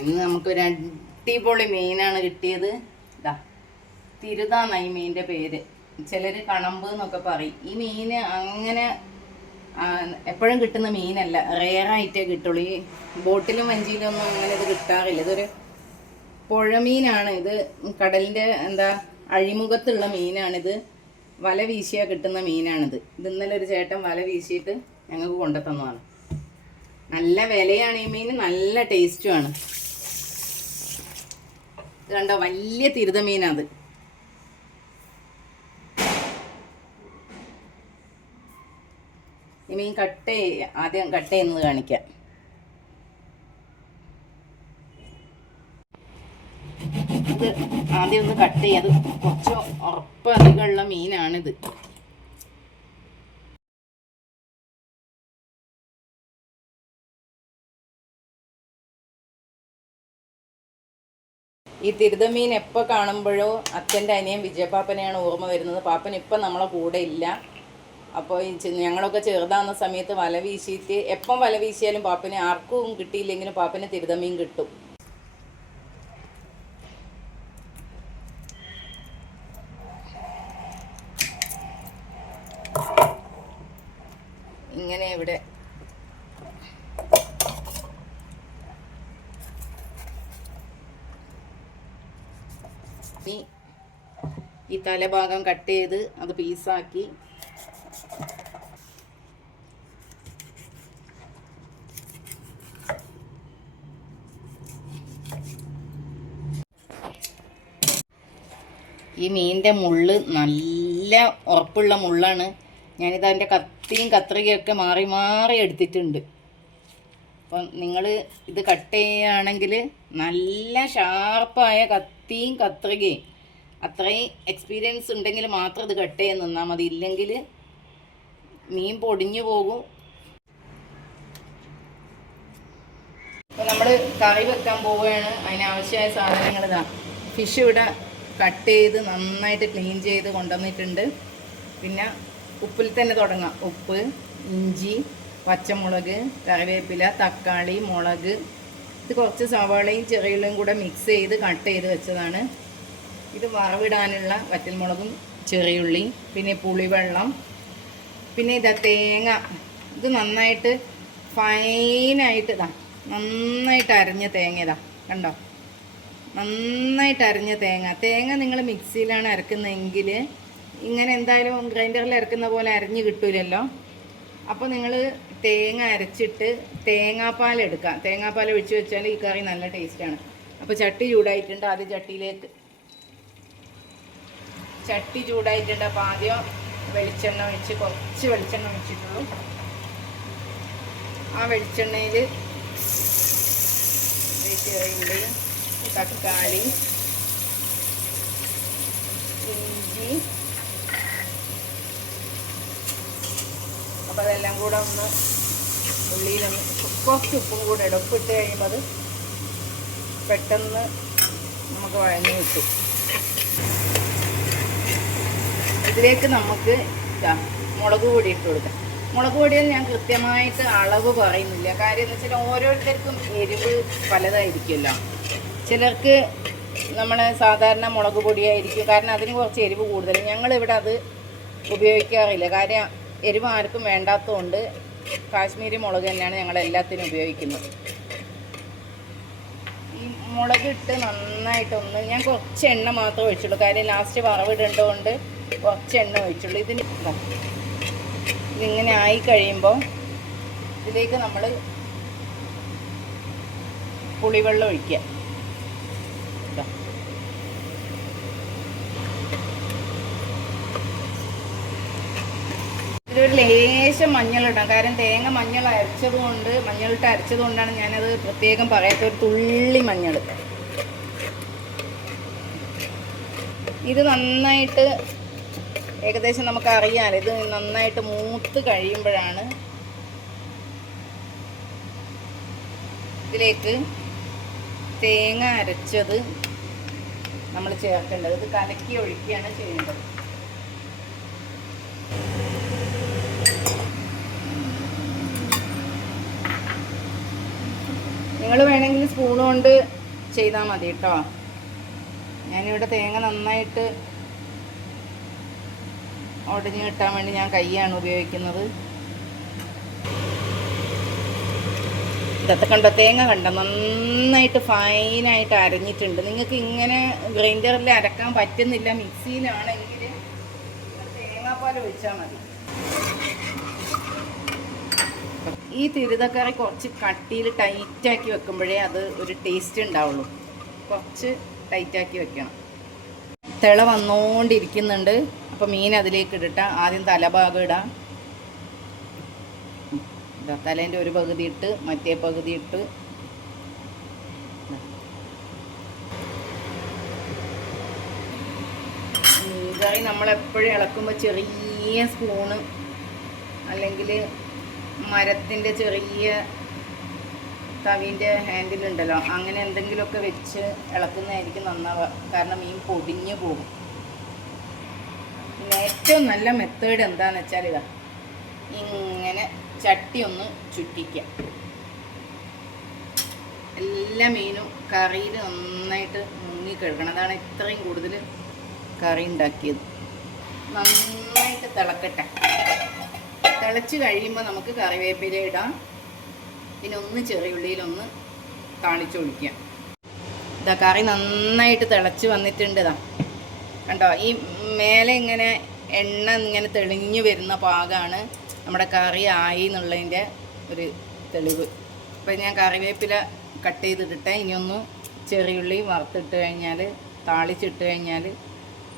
ഇന്ന് നമുക്ക് ഒരു അടിപൊളി മീനാണ് കിട്ടിയത്. ഇതാ തിരുതാന്ന ഈ മീനിന്റെ പേര്. ചിലര് കണമ്പ് എന്നൊക്കെ പറയും. ഈ മീന് അങ്ങനെ എപ്പോഴും കിട്ടുന്ന മീനല്ല. റെയറായിട്ടേ കിട്ടുള്ളൂ. ഈ ബോട്ടിലും വഞ്ചിയിലും ഒന്നും അങ്ങനെ ഇത് കിട്ടാറില്ല. ഇതൊരു പുഴമീനാണ് ഇത്. കടലിന്റെ എന്താ അഴിമുഖത്തുള്ള മീനാണിത്. വല വീശിയാ കിട്ടുന്ന മീനാണിത്. ഇത് ഇന്നലെ ഒരു ചേട്ടൻ വല വീശിയിട്ട് ഞങ്ങൾക്ക് കൊണ്ടുത്തന്നതാണ്. നല്ല വിലയാണ് ഈ മീൻ നല്ല ടേസ്റ്റുമാണ് ഇത് വലിയ തിരുത മീനാത് ഈ മീൻ കട്ട് ആദ്യം കട്ട് ചെയ്യുന്നത് കാണിക്കാം. ഇത് ആദ്യം ഒന്ന് കട്ട് ചെയ്യാം. അത് കുറച്ച് ഉറപ്പ് അധികമുള്ള മീനാണിത്. ഈ തിരുതമീൻ എപ്പോൾ കാണുമ്പോഴോ അച്ഛന്റെ അനിയൻ വിജയപാപ്പനെയാണ് ഓർമ്മ വരുന്നത്. പാപ്പൻ ഇപ്പം നമ്മളെ കൂടെ ഇല്ല. അപ്പോൾ ഞങ്ങളൊക്കെ ചെറുതാകുന്ന സമയത്ത് വല വീശിയിട്ട് എപ്പം വല വീശിയാലും പാപ്പന് ആർക്കും കിട്ടിയില്ലെങ്കിലും പാപ്പന് തിരുതമീൻ കിട്ടും. ഇങ്ങനെ ഇവിടെ ഈ ഈ തലഭാഗം കട്ട് ചെയ്ത് അത് പീസാക്കി. ഈ മീനിന്റെ മുള്ള് നല്ല ഉറപ്പുള്ള മുള്ളാണ്. ഞാനിത് അതിന്റെ കത്തിയും കത്രികയൊക്കെ മാറി മാറി എടുത്തിട്ടുണ്ട്. അപ്പം നിങ്ങൾ ഇത് കട്ട് ചെയ്യുകയാണെങ്കിൽ നല്ല ഷാർപ്പായ കത്തിയും കത്രികയും അത്രയും എക്സ്പീരിയൻസ് ഉണ്ടെങ്കിൽ മാത്രം ഇത് കട്ട് ചെയ്യാൻ നിന്നാൽ മതി. ഇല്ലെങ്കിൽ മീൻ പൊടിഞ്ഞു പോകും. അപ്പോൾ നമ്മൾ കറി വെക്കാൻ പോവുകയാണ്. അതിനാവശ്യമായ സാധനങ്ങൾ ഇതാ. ഫിഷ് ഇവിടെ കട്ട് ചെയ്ത് നന്നായിട്ട് ക്ലീൻ ചെയ്ത് കൊണ്ടുവന്നിട്ടുണ്ട്. പിന്നെ ഉപ്പിൽ തന്നെ തുടങ്ങാം. ഉപ്പ് ഇഞ്ചി പച്ചമുളക് കറിവേപ്പില തക്കാളി മുളക്. ഇത് കുറച്ച് സവാളയും ചെറിയുള്ളിയും കൂടെ മിക്സ് ചെയ്ത് കട്ട് ചെയ്ത് വെച്ചതാണ്. ഇത് വറവിടാനുള്ള വറ്റൽമുളകും ചെറിയുള്ളി പിന്നെ പുളിവെള്ളം പിന്നെ ഇതാ തേങ്ങ. ഇത് നന്നായിട്ട് ഫൈനായിട്ട് ഇതാ നന്നായിട്ട് അരഞ്ഞ തേങ്ങ ഇതാ കണ്ടോ? നന്നായിട്ട് അരഞ്ഞ തേങ്ങ. തേങ്ങ നിങ്ങൾ മിക്സിയിലാണ് അരക്കുന്നതെങ്കിൽ ഇങ്ങനെ എന്തായാലും ഗ്രൈൻഡറിൽ അരക്കുന്ന പോലെ അരഞ്ഞ് കിട്ടൂലല്ലോ. അപ്പോൾ നിങ്ങൾ തേങ്ങ അരച്ചിട്ട് തേങ്ങാപ്പാൽ എടുക്കാം. തേങ്ങാപ്പാൽ ഒഴിച്ച് വെച്ചാൽ ഈ കറി നല്ല ടേസ്റ്റാണ്. അപ്പോൾ ചട്ടി ചൂടായിട്ടുണ്ട്. ആദ്യം ചട്ടിയിലേക്ക് ചട്ടി ചൂടായിട്ടുണ്ട്. അപ്പോൾ ആദ്യം വെളിച്ചെണ്ണ ഒഴിച്ച് കുറച്ച് വെളിച്ചെണ്ണ ഒഴിച്ചിട്ടുള്ളൂ. ആ വെളിച്ചെണ്ണയിൽ ചെറിയുള്ളി തക്കാളി ഇഞ്ചി. അപ്പോൾ അതെല്ലാം കൂടെ ഒന്ന് ഉള്ളിയിലൊന്ന് കുറച്ച് ഉപ്പും കൂടെ ഇടും ഉപ്പിട്ട് കഴിയുമ്പോൾ അത് പെട്ടെന്ന് നമുക്ക് വഴഞ്ഞു കിട്ടും. ഇതിലേക്ക് നമുക്ക് ഇതാ മുളക് പൊടി ഇട്ട് കൊടുക്കാം. മുളക് പൊടിയിൽ ഞാൻ കൃത്യമായിട്ട് അളവ് പറയുന്നില്ല. കാര്യം എന്ന് വെച്ചാൽ ഓരോരുത്തർക്കും എരിവ് പലതായിരിക്കുമല്ലോ. ചിലർക്ക് നമ്മൾ സാധാരണ മുളക് പൊടിയായിരിക്കും. കാരണം അതിന് കുറച്ച് എരിവ് കൂടുതൽ. ഞങ്ങളിവിടെ അത് ഉപയോഗിക്കാറില്ല. കാര്യം എരിവ് ആർക്കും വേണ്ടാത്തതുകൊണ്ട് കാശ്മീരി മുളക് തന്നെയാണ് ഞങ്ങൾ എല്ലാത്തിനും ഉപയോഗിക്കുന്നത്. ഈ മുളകിട്ട് നന്നായിട്ടൊന്ന് ഞാൻ കുറച്ച് എണ്ണ മാത്രമേ ഒഴിച്ചുള്ളൂ. കാര്യം ലാസ്റ്റ് വറവിടേണ്ടതുകൊണ്ട് കുറച്ച് എണ്ണ ഒഴിച്ചുള്ളൂ. ഇതിന് ഇതാ. ഇതിങ്ങനെ ആയി കഴിയുമ്പോൾ ഇതിലേക്ക് നമ്മൾ പുളിവെള്ളം ഒഴിക്കുക. ഇതൊരു ലേശം മഞ്ഞളിടാം കാരണം തേങ്ങ മഞ്ഞൾ അരച്ചത് കൊണ്ട് മഞ്ഞളിട്ട് അരച്ചത് കൊണ്ടാണ് ഞാനത് പ്രത്യേകം പറയാത്ത ഒരു തുള്ളി മഞ്ഞൾ. ഇത് നന്നായിട്ട് ഏകദേശം നമുക്കറിയാം. ഇത് നന്നായിട്ട് മൂത്ത് കഴിയുമ്പോഴാണ് ഇതിലേക്ക് തേങ്ങ അരച്ചത് നമ്മൾ ചേർക്കേണ്ടത്. ഇത് കലക്കി ഒഴിക്കുകയാണ് ചെയ്യേണ്ടത്. നിങ്ങൾ വേണമെങ്കിൽ സ്പൂൺ കൊണ്ട് ചെയ്താൽ മതി കേട്ടോ. ഞാനിവിടെ തേങ്ങ നന്നായിട്ട് ഉടഞ്ഞ് കിട്ടാൻ വേണ്ടി ഞാൻ കൈയാണ് ഉപയോഗിക്കുന്നത്. ഇതൊക്കെ കണ്ടോ? തേങ്ങ കണ്ടോ? നന്നായിട്ട് ഫൈനായിട്ട് അരഞ്ഞിട്ടുണ്ട്. നിങ്ങൾക്ക് ഇങ്ങനെ ഗ്രൈൻഡറിൽ അരക്കാൻ പറ്റുന്നില്ല. മിക്സിയിലാണെങ്കിൽ തേങ്ങാപ്പാൽ ഒഴിച്ചാൽ മതി. ഈ തിരുതക്കറി കുറച്ച് കട്ടിയിൽ ടൈറ്റാക്കി വെക്കുമ്പോഴേ അത് ഒരു ടേസ്റ്റ് ഉണ്ടാവുള്ളൂ. കുറച്ച് ടൈറ്റാക്കി വെക്കണം. തിള വന്നുകൊണ്ടിരിക്കുന്നുണ്ട് അപ്പോൾ മീൻ അതിലേക്ക് ഇടട്ട. ആദ്യം തലഭാഗം ഇടാം. തലേന്റെ ഒരു പകുതി ഇട്ട് മറ്റേ പകുതി ഇട്ട്. മീൻകറി നമ്മളെപ്പോഴും ഇളക്കുമ്പോൾ ചെറിയ സ്പൂണ് അല്ലെങ്കിൽ മരത്തിന്റെ ചെറിയ തവിന്റെ ഹാൻഡിലുണ്ടല്ലോ. അങ്ങനെ എന്തെങ്കിലുമൊക്കെ വെച്ച് ഇളക്കുന്നതായിരിക്കും നന്നാവുക. കാരണം മീൻ പൊടിഞ്ഞു പോകും. പിന്നെ ഏറ്റവും നല്ല മെത്തേഡ് എന്താണെന്ന് വെച്ചാൽ ഇതാ ഇങ്ങനെ ചട്ടി ഒന്ന് ചുറ്റിക്കുക. എല്ലാ മീനും കറിയിൽ നന്നായിട്ട് മുങ്ങി കിടക്കണം. അതാണ് ഇത്രയും കൂടുതൽ കറി ഉണ്ടാക്കിയത്. നന്നായിട്ട് തിളക്കട്ടെ. തിളച്ച് കഴിയുമ്പോൾ നമുക്ക് കറിവേപ്പില ഇടാം. പിന്നെ ഒന്ന് ചെറിയുള്ളിയിലൊന്ന് താളിച്ചൊഴിക്കുക ഇതാ കറി നന്നായിട്ട് തിളച്ച് വന്നിട്ടുണ്ട് ഇതാ കണ്ടോ? ഈ മേലെ ഇങ്ങനെ എണ്ണ ഇങ്ങനെ തെളിഞ്ഞു വരുന്ന പാകമാണ് നമ്മുടെ കറി ആയി എന്നുള്ളതിന്റെ ഒരു തെളിവ്. അപ്പോൾ ഞാൻ കറിവേപ്പില കട്ട് ചെയ്തിട്ടിട്ട്. ഇനിയൊന്ന് ചെറിയുള്ളി വറുത്തിട്ട് കഴിഞ്ഞാൽ താളിച്ചിട്ട് കഴിഞ്ഞാൽ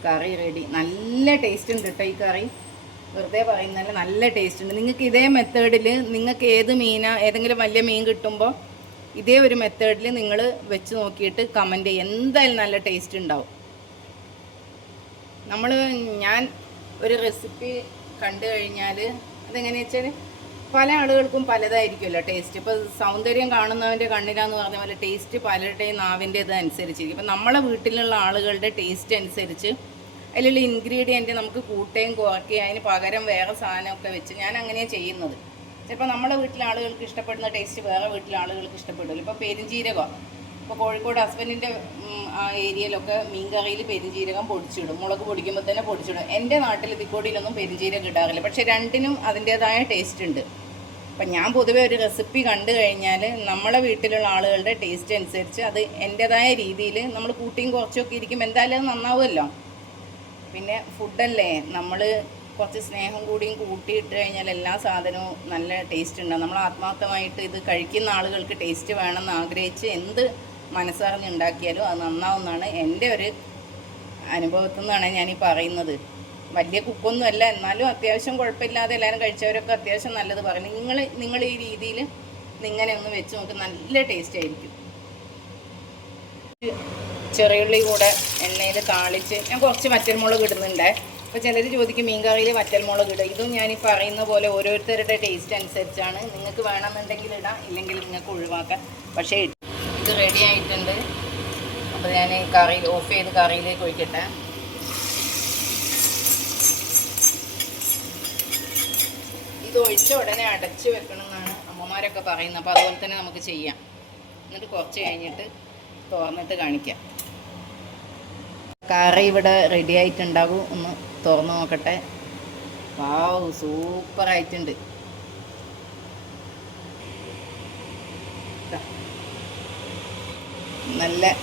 കറി റെഡി നല്ല ടേസ്റ്റ് ഉണ്ട് കേട്ടോ ഈ കറി. വെറുതെ പറയുന്നതല്ല നല്ല ടേസ്റ്റ് ഉണ്ട്. നിങ്ങൾക്ക് ഇതേ മെത്തേഡിൽ നിങ്ങൾക്ക് ഏത് മീനാ ഏതെങ്കിലും വലിയ മീൻ കിട്ടുമ്പോൾ ഇതേ ഒരു മെത്തേഡിൽ നിങ്ങൾ വെച്ച് നോക്കിയിട്ട് കമന്റ് ചെയ്യുക. എന്തായാലും നല്ല ടേസ്റ്റ് ഉണ്ടാവും. നമ്മൾ ഞാൻ ഒരു റെസിപ്പി കണ്ടു കഴിഞ്ഞാൽ അതെങ്ങനെയാ വെച്ചാൽ പല ആളുകൾക്കും പലതായിരിക്കുമല്ലോ ടേസ്റ്റ് ഇപ്പോൾ സൗന്ദര്യം കാണുന്നവന്റെ കണ്ണിലാന്ന് പറഞ്ഞ പോലെ ടേസ്റ്റ് പലരുടെയും നാവിന്റെ ഇത് അനുസരിച്ചിരിക്കും ഇപ്പം നമ്മളെ വീട്ടിലുള്ള ആളുകളുടെ ടേസ്റ്റ് അനുസരിച്ച് അതിലുള്ള ഇൻഗ്രീഡിയന്റ് നമുക്ക് കൂട്ടുകയും കുറക്കി അതിന് പകരം വേറെ സാധനമൊക്കെ വെച്ച് ഞാൻ അങ്ങനെയാണ് ചെയ്യുന്നത്. ചിലപ്പോൾ നമ്മുടെ വീട്ടിലെ ആളുകൾക്ക് ഇഷ്ടപ്പെടുന്ന ടേസ്റ്റ് വേറെ വീട്ടിലെ ആളുകൾക്ക് ഇഷ്ടപ്പെടില്ല ഇപ്പോൾ പെരുംജീരകം. ഇപ്പോൾ കോഴിക്കോട് ഹസ്ബൻഡിന്റെ ആ ഏരിയയിലൊക്കെ മീൻ കറിയിൽ പെരുംജീരകം പൊടിച്ചിടും. മുളക് പൊടിക്കുമ്പോൾ തന്നെ പൊടിച്ചിടും. എന്റെ നാട്ടിൽ തിക്കോടിയിലൊന്നും പെരുംജീരകം ഇടാറില്ല പക്ഷേ രണ്ടിനും അതിന്റേതായ ടേസ്റ്റ് ഉണ്ട്. അപ്പം ഞാൻ പൊതുവേ ഒരു റെസിപ്പി കണ്ടു കഴിഞ്ഞാൽ നമ്മുടെ വീട്ടിലുള്ള ആളുകളുടെ ടേസ്റ്റ് അനുസരിച്ച് അത് എന്റേതായ രീതിയിൽ നമ്മൾ കൂട്ടിയും കുറച്ചൊക്കെ ഇരിക്കും എന്തായാലും അത് നന്നാവുമല്ലോ. പിന്നെ ഫുഡല്ലേ നമ്മൾ കുറച്ച് സ്നേഹം കൂടിയും കൂട്ടിയിട്ട് കഴിഞ്ഞാൽ എല്ലാ സാധനവും നല്ല ടേസ്റ്റ് ഉണ്ടാവും. നമ്മൾ ആത്മാർത്ഥമായിട്ട് ഇത് കഴിക്കുന്ന ആളുകൾക്ക് ടേസ്റ്റ് വേണമെന്ന് ആഗ്രഹിച്ച് എന്ത് മനസ്സറിഞ്ഞ് ഉണ്ടാക്കിയാലും അത് നന്നാവുമെന്നാണ് എന്റെ ഒരു അനുഭവത്തിൽ നിന്നാണ് ഞാൻ ഈ പറയുന്നത്. വലിയ കുക്കൊന്നും അല്ല എന്നാലും അത്യാവശ്യം കുഴപ്പമില്ലാതെ എല്ലാവരും കഴിച്ചവരൊക്കെ അത്യാവശ്യം നല്ലത് പറയും. നിങ്ങൾ നിങ്ങൾ ഈ രീതിയിൽ ഇങ്ങനെ ഒന്ന് വെച്ച് നോക്ക് നല്ല ടേസ്റ്റ് ആയിരിക്കും. ചെറിയുള്ളി കൂടെ എണ്ണയിൽ താളിച്ച് ഞാൻ കുറച്ച് വറ്റൽമുളക് ഇടുന്നുണ്ട്. അപ്പോൾ ചിലർ ചോദിക്കും മീൻ കറിയിൽ വറ്റൽമുളക് ഇടുക? ഇതും ഞാൻ ഈ പറയുന്ന പോലെ ഓരോരുത്തരുടെ ടേസ്റ്റ് അനുസരിച്ചാണ്. നിങ്ങൾക്ക് വേണമെന്നുണ്ടെങ്കിൽ ഇടാം ഇല്ലെങ്കിൽ നിങ്ങൾക്ക് ഒഴിവാക്കാം. പക്ഷേ ഇത് റെഡി ആയിട്ടുണ്ട്. അപ്പോൾ ഞാൻ കറി ഓഫ് ചെയ്ത് കറിയിലേക്ക് ഒഴിക്കട്ടെ. ഇത് ഒഴിച്ച ഉടനെ അടച്ച് വെക്കണം എന്നാണ് അമ്മമാരൊക്കെ പറയുന്നത്. അപ്പോൾ അതുപോലെ തന്നെ നമുക്ക് ചെയ്യാം. എന്നിട്ട് കുറച്ച് കഴിഞ്ഞിട്ട് തുറന്നിട്ട് കാണിക്കാം. കറി ഇവിടെ റെഡി ആയിട്ടുണ്ടാകും. ഒന്ന് തുറന്നു നോക്കട്ടെ. വാവ് ദാ. നല്ല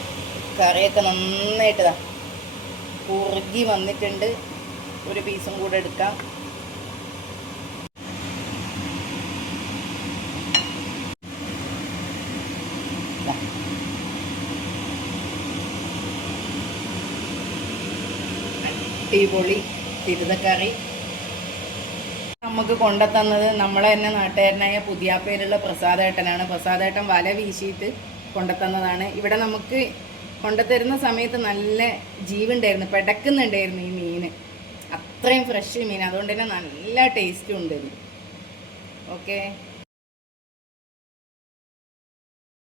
കറിയൊക്കെ നന്നായിട്ട് കുറുകി വന്നിട്ടുണ്ട്. ഒരു പീസും കൂടെ എടുക്കാം. അടിപൊളി തിരുതക്കറി നമുക്ക് കൊണ്ടുത്തന്നത് നമ്മളെ തന്നെ നാട്ടുകാരനായ പുതിയാപ്പേരുള്ള പ്രസാദേട്ടനാണ്. പ്രസാദേട്ടൻ വല വീശിയിട്ട് കൊണ്ടുത്തന്നതാണ് ഇവിടെ നമുക്ക് കൊണ്ടുത്തരുന്ന സമയത്ത് നല്ല ജീവുണ്ടായിരുന്നു. പെടക്കുന്നുണ്ടായിരുന്നു ഈ മീൻ അത്രയും ഫ്രഷ് മീൻ. അതുകൊണ്ട് തന്നെ നല്ല ടേസ്റ്റും ഉണ്ട് ഓക്കേ ഓക്കെ